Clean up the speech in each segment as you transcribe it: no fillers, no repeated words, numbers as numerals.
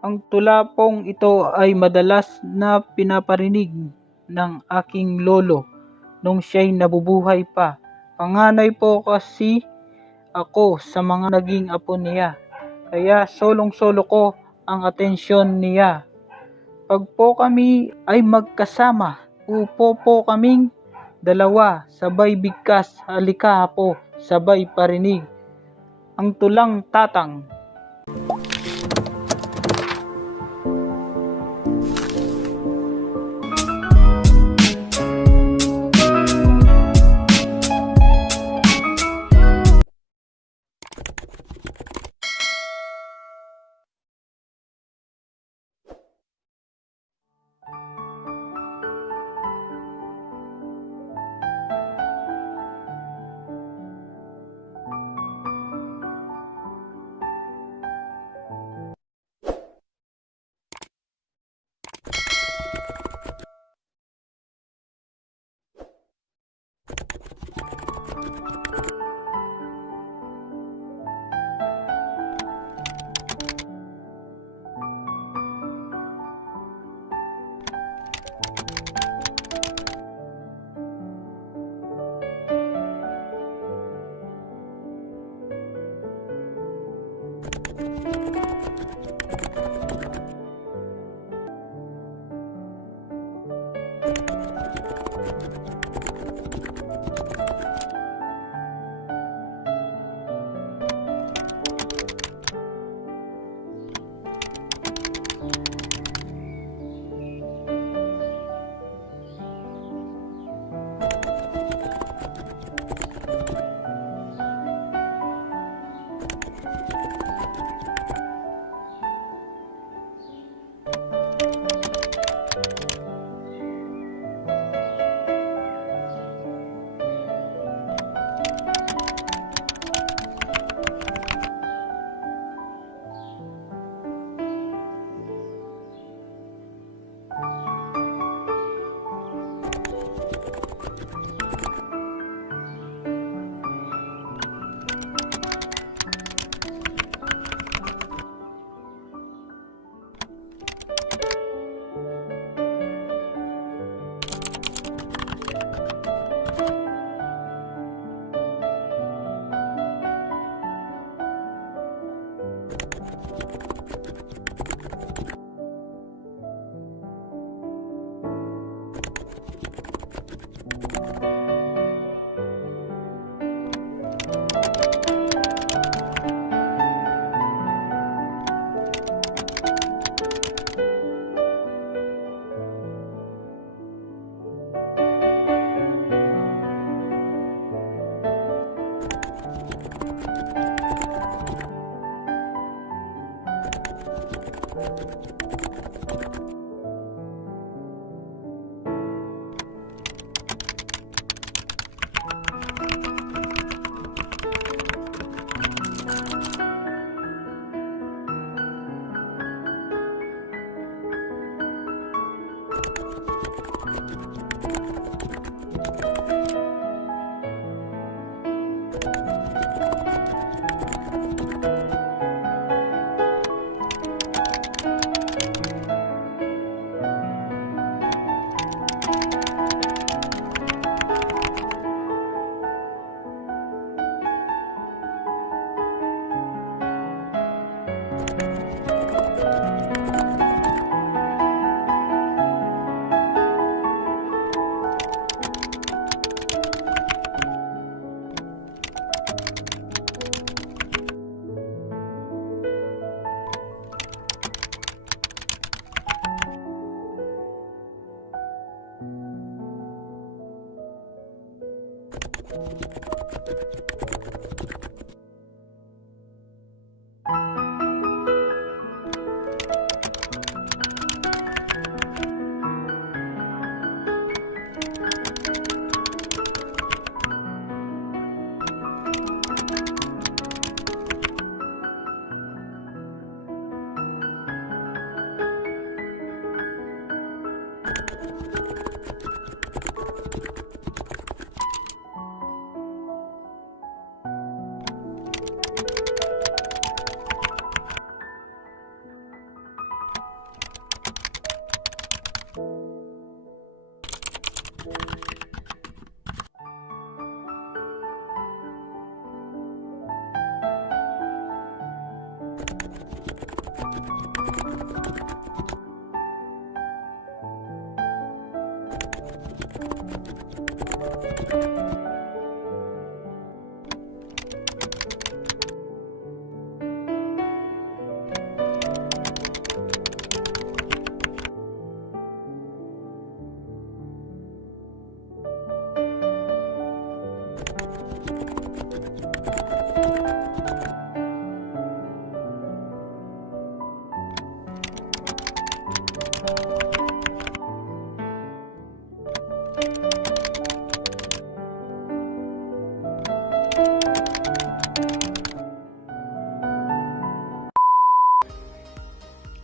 Ang tula pong ito ay madalas na pinaparinig ng aking lolo nung siya'y nabubuhay pa. Panganay po kasi ako sa mga naging apo niya, kaya solong-solo ko ang atensyon niya. Pag po kami ay magkasama, upo po kaming dalawa, sabay bigkas, halika po, sabay parinig. Ang tulang Tatang.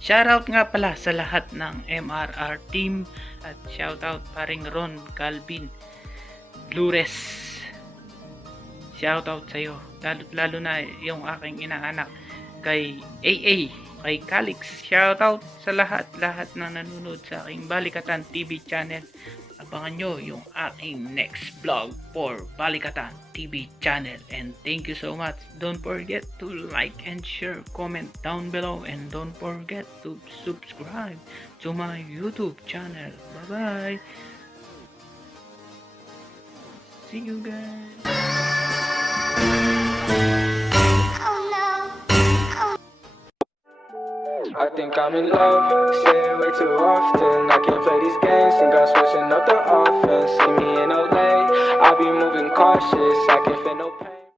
Shoutout nga pala sa lahat ng MRR team at shoutout paring Ron Calvin Lures. Shoutout sa iyo. Lalo na yung aking inaanak kay AA, kay Calix. Shoutout sa lahat na nanonood sa aking Balikatan TV channel. Abangan nyo yung aking next vlog for Balikatan TV channel. And thank you so much. Don't forget to like and share, comment down below, and don't forget to subscribe to my YouTube channel. Bye bye. See you guys. I think I'm in love, say it way too often. I can't play these games, think I'm switching up the offense. See me in LA, I'll be moving cautious, I can feel no pain.